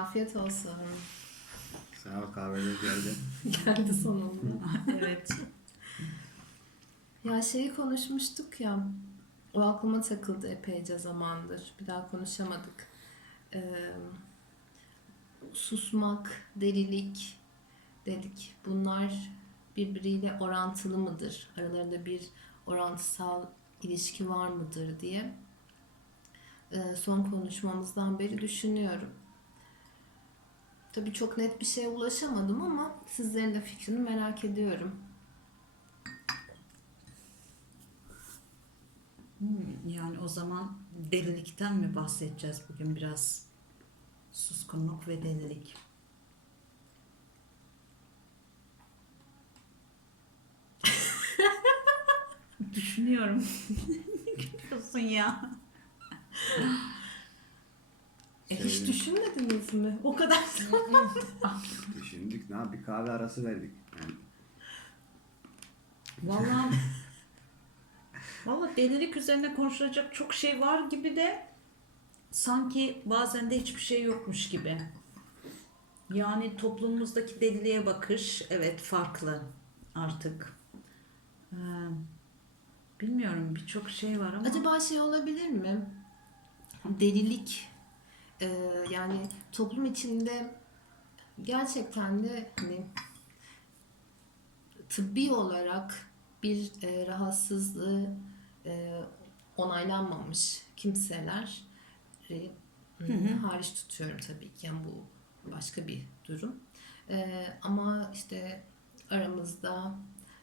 Afiyet olsun. Sağ ol kahveler geldi. Geldi sonunda. evet. Ya şeyi konuşmuştuk ya. O aklıma takıldı epeyce zamandır. Bir daha konuşamadık. Ee, susmak, delilik dedik. Bunlar birbiriyle orantılı mıdır? Aralarında bir orantısal ilişki var mıdır diye e, son konuşmamızdan beri düşünüyorum. Tabii çok net bir şeye ulaşamadım ama sizlerin de fikrini merak ediyorum. Hmm, Yani o zaman delilikten mi bahsedeceğiz bugün biraz? Suskunluk ve delilik. Düşünüyorum. Gülüyorsun ya. E, hiç düşünmediniz mi? O kadar Düşündük ne yap- bir kahve arası verdik. Yani Vallahi Vallahi delilik üzerine konuşulacak çok şey var gibi de sanki bazen de hiçbir şey yokmuş gibi. Yani toplumumuzdaki deliliğe bakış evet farklı artık. Ee, bilmiyorum birçok şey var ama Acaba şey olabilir mi? Delilik e, yani toplum içinde gerçekten de hani tıbbi olarak bir e, rahatsızlığı e, onaylanmamış kimseler e, hariç tutuyorum tabii ki. Yani bu başka bir durum. E, ama işte aramızda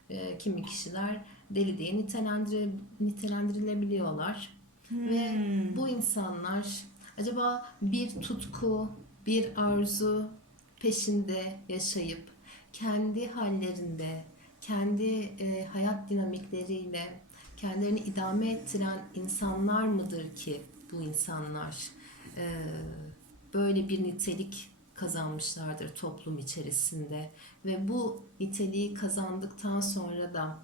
e, kimi kişiler deli diye nitelendire, nitelendirilebiliyorlar. Ve bu insanlar acaba bir tutku, bir arzu peşinde yaşayıp kendi hallerinde, kendi e, hayat dinamikleriyle kendilerini idame ettiren insanlar mıdır ki bu insanlar? E, böyle bir nitelik kazanmışlardır toplum içerisinde ve bu niteliği kazandıktan sonra da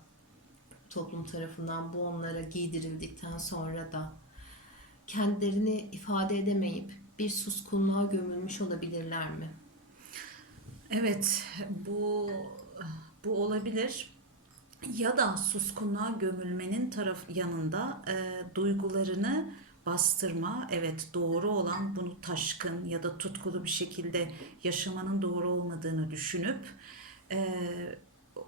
toplum tarafından bu onlara giydirildikten sonra da kendilerini ifade edemeyip bir suskunluğa gömülmüş olabilirler mi? Evet, bu bu olabilir. Ya da suskunluğa gömülmenin taraf yanında e, duygularını bastırma, evet doğru olan bunu taşkın ya da tutkulu bir şekilde yaşamanın doğru olmadığını düşünüp e,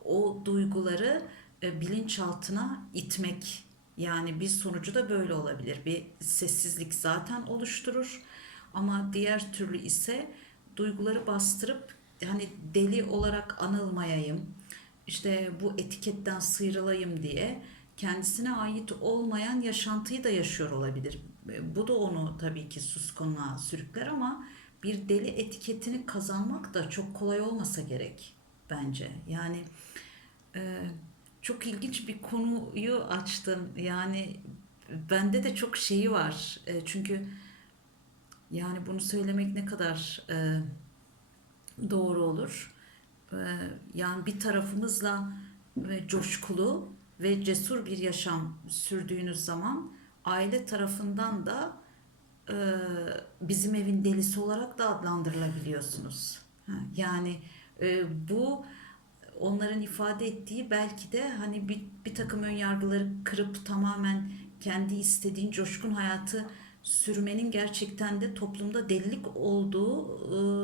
o duyguları e, bilinçaltına itmek. Yani bir sonucu da böyle olabilir. Bir sessizlik zaten oluşturur ama diğer türlü ise duyguları bastırıp hani deli olarak anılmayayım, işte bu etiketten sıyrılayım diye kendisine ait olmayan yaşantıyı da yaşıyor olabilir. Bu da onu tabii ki suskunluğa sürükler ama bir deli etiketini kazanmak da çok kolay olmasa gerek bence. Yani e, çok ilginç bir konuyu açtın. Yani bende de çok şeyi var. E, çünkü yani bunu söylemek ne kadar e, doğru olur. Ee, Yani bir tarafımızla e, coşkulu ve cesur bir yaşam sürdüğünüz zaman aile tarafından da e, bizim evin delisi olarak da adlandırılabiliyorsunuz. Yani e, bu onların ifade ettiği belki de hani bir, bir takım ön yargıları kırıp tamamen kendi istediğin coşkun hayatı sürmenin gerçekten de toplumda delilik olduğu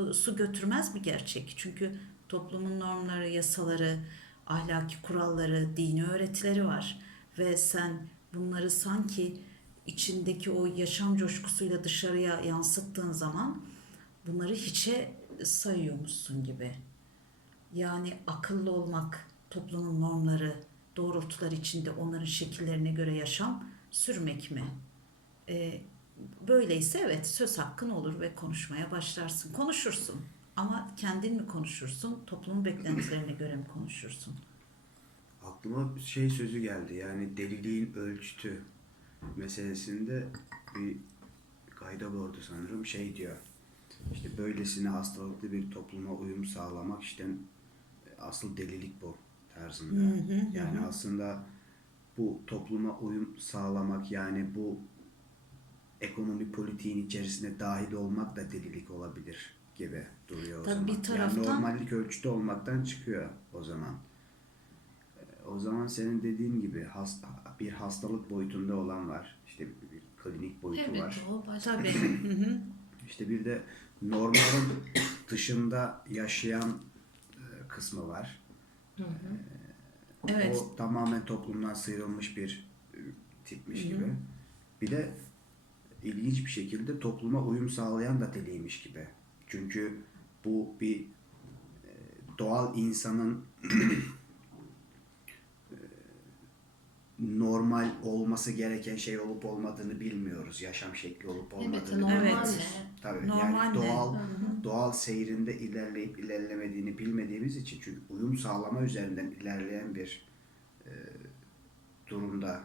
e, su götürmez bir gerçek. Çünkü toplumun normları, yasaları, ahlaki kuralları, dini öğretileri var ve sen bunları sanki içindeki o yaşam coşkusuyla dışarıya yansıttığın zaman bunları hiçe sayıyormuşsun gibi. Yani akıllı olmak, toplumun normları, doğrultular içinde onların şekillerine göre yaşam sürmek mi? Ee, böyleyse evet söz hakkın olur ve konuşmaya başlarsın. Konuşursun ama kendin mi konuşursun, toplumun beklentilerine göre mi konuşursun? aklıma şey sözü geldi. Yani deliliğin ölçütü meselesinde bir kayda bordu sanırım şey diyor. İşte böylesine hastalıklı bir topluma uyum sağlamak işte asıl delilik bu tarzında. yani aslında bu topluma uyum sağlamak yani bu ekonomi politiğin içerisine dahil olmak da delilik olabilir gibi duruyor o Tabii zaman. bir taraftan- Yani normallik ölçütü olmaktan çıkıyor o zaman. Ee, O zaman senin dediğin gibi hast- bir hastalık boyutunda olan var. İşte bir klinik boyutu Evet var. o başka. Tabii. Hı hı. İşte bir de normalin dışında yaşayan e, kısmı var. Evet. O tamamen toplumdan sıyrılmış bir e, tipmiş gibi. Bir de ilginç bir şekilde topluma uyum sağlayan da deliymiş gibi. Çünkü bu bir e, doğal insanın e, normal olması gereken şey olup olmadığını bilmiyoruz. Yaşam şekli olup Evet olmadığını Evet. ne? Tabii Normal yani ne? doğal hı. doğal seyrinde ilerleyip ilerlemediğini bilmediğimiz için çünkü uyum sağlama üzerinden ilerleyen bir e, durumda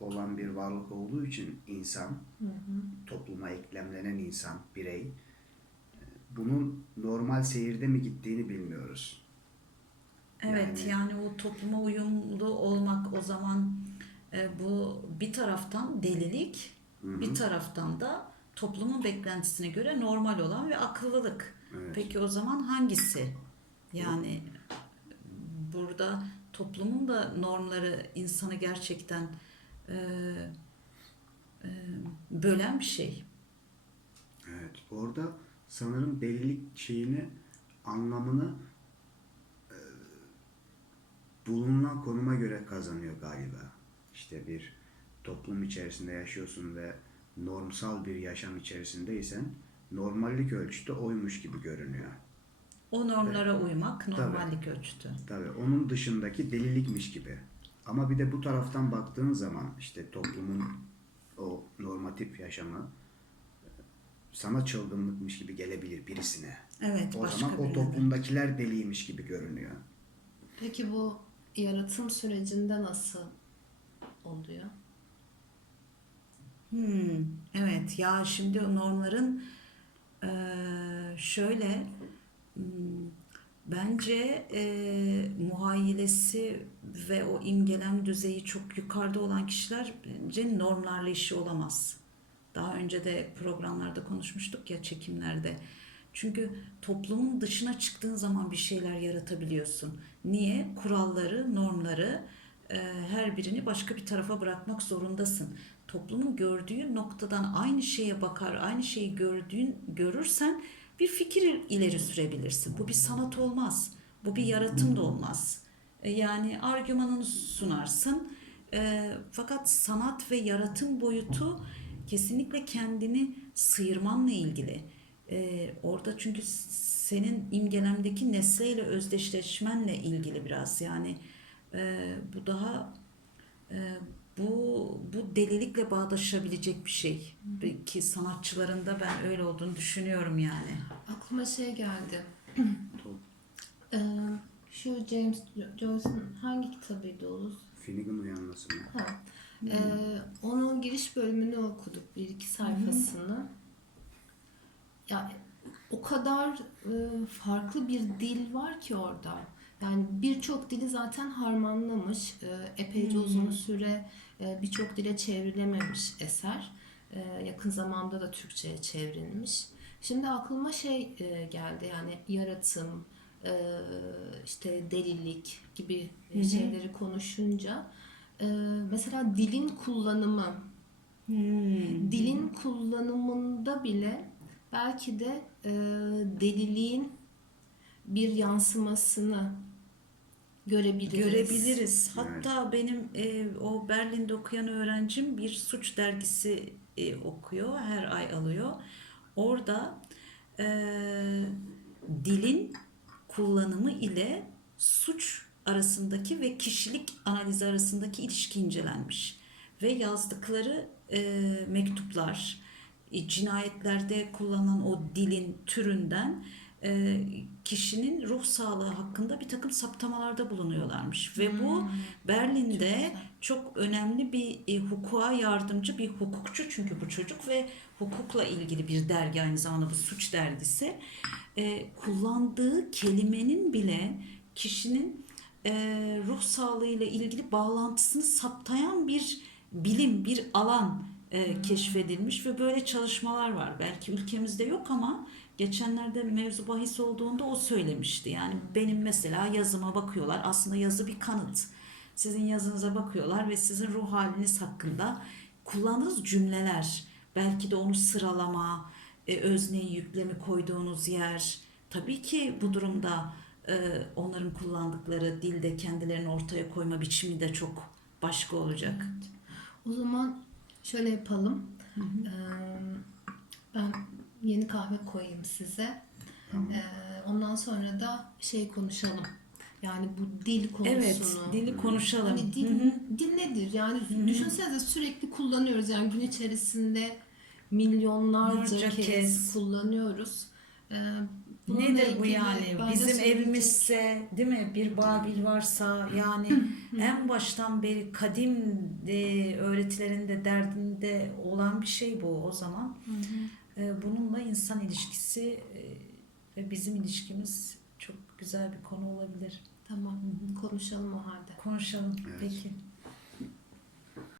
olan bir varlık olduğu için insan topluma eklemlenen insan birey e, bunun normal seyirde mi gittiğini bilmiyoruz. Evet Yani- yani, o topluma uyumlu olmak o zaman e, bu bir taraftan delilik, bir taraftan da toplumun beklentisine göre normal olan ve akıllılık. Evet. Peki o zaman hangisi? Yani burada toplumun da normları insanı gerçekten e, e, bölen bir şey. Evet. Orada sanırım delilik şeyini anlamını bulunan konuma göre kazanıyor galiba. İşte bir toplum içerisinde yaşıyorsun ve normsal bir yaşam içerisindeysen normallik ölçütü oymuş gibi görünüyor. O normlara uymak normallik ölçütü. Tabii onun dışındaki delilikmiş gibi. Ama bir de bu taraftan baktığın zaman işte toplumun o normatif yaşamı e, sana çılgınlıkmış gibi gelebilir birisine. Evet, O başka zaman o toplumdakiler deliymiş gibi görünüyor. Peki bu yaratım sürecinde nasıl oluyor? Hmm, evet ya şimdi normların eee, şöyle hmm, bence eee muhayyilesi ve o imgelem düzeyi çok yukarıda olan kişiler bence normlarla işi olamaz. Daha önce de programlarda konuşmuştuk ya çekimlerde. Çünkü toplumun dışına çıktığın zaman bir şeyler yaratabiliyorsun. Niye? Kuralları, normları e, her birini başka bir tarafa bırakmak zorundasın. Toplumun gördüğü noktadan aynı şeye bakar, aynı şeyi gördüğün görürsen bir fikir ileri sürebilirsin. Bu bir sanat olmaz. Bu bir yaratım da olmaz. E, Yani argümanını sunarsın. E, fakat sanat ve yaratım boyutu kesinlikle kendini sıyırmanla ilgili. E, orada çünkü senin imgelemdeki nesneyle özdeşleşmenle ilgili biraz. Yani e, bu daha e, bu bu delilikle bağdaşabilecek bir şey. Ki sanatçıların da ben öyle olduğunu düşünüyorum yani. Aklıma şey geldi. Ee, şu James Joyce'un hangi kitabıydı o? Finnegan uyanması mı? Ha. Ee, onun giriş bölümünü okuduk. Bir iki sayfasını. Ya o kadar e, farklı bir dil var ki orada. Yani birçok dili zaten harmanlamış. E, epeyce uzun süre e, birçok dile çevrilememiş eser. E, yakın zamanda da Türkçe'ye çevrilmiş. Şimdi aklıma şey e, geldi yani yaratım, e, işte delilik gibi şeyleri konuşunca e, mesela dilin kullanımı, dilin kullanımında bile belki de e, deliliğin bir yansımasını görebiliriz. Görebiliriz. Hatta benim e, o Berlin'de okuyan öğrencim bir suç dergisi e, okuyor, her ay alıyor. Orada e, dilin kullanımı ile suç arasındaki ve kişilik analizi arasındaki ilişki incelenmiş. Ve yazdıkları e, mektuplar, cinayetlerde kullanılan o dilin türünden e, kişinin ruh sağlığı hakkında bir takım saptamalarda bulunuyorlarmış. Ve bu Berlin'de çok önemli bir e, hukuka yardımcı bir hukukçu çünkü bu çocuk ve hukukla ilgili bir dergi aynı zamanda bu suç dergisi. E, kullandığı kelimenin bile kişinin e, ruh sağlığı ile ilgili bağlantısını saptayan bir bilim, bir alan e, keşfedilmiş ve böyle çalışmalar var. Belki ülkemizde yok ama Geçenlerde mevzu bahis olduğunda o söylemişti. Yani benim mesela yazıma bakıyorlar. Aslında yazı bir kanıt. Sizin yazınıza bakıyorlar ve sizin ruh haliniz hakkında kullandığınız cümleler, belki de onu sıralama, e, özneyi yüklemi koyduğunuz yer. Tabii ki bu durumda e, onların kullandıkları dilde kendilerini ortaya koyma biçimi de çok başka olacak. O zaman şöyle yapalım. Ee, ben yeni kahve koyayım size. Tamam. Ee, ondan sonra da şey konuşalım. Yani bu dil konusunu. Evet, dili konuşalım. Hani dil, Hı hı. dil nedir? Yani hı. düşünsenize sürekli kullanıyoruz. Yani gün içerisinde milyonlarca Onlarca kez, kez. kullanıyoruz. Ee, Nedir bu yani? Bizim evimizse değil mi bir Babil varsa yani en baştan beri kadim e, öğretilerinde derdinde olan bir şey bu o zaman. E, bununla insan ilişkisi e, ve bizim ilişkimiz çok güzel bir konu olabilir. Tamam konuşalım o halde. Konuşalım Evet. peki.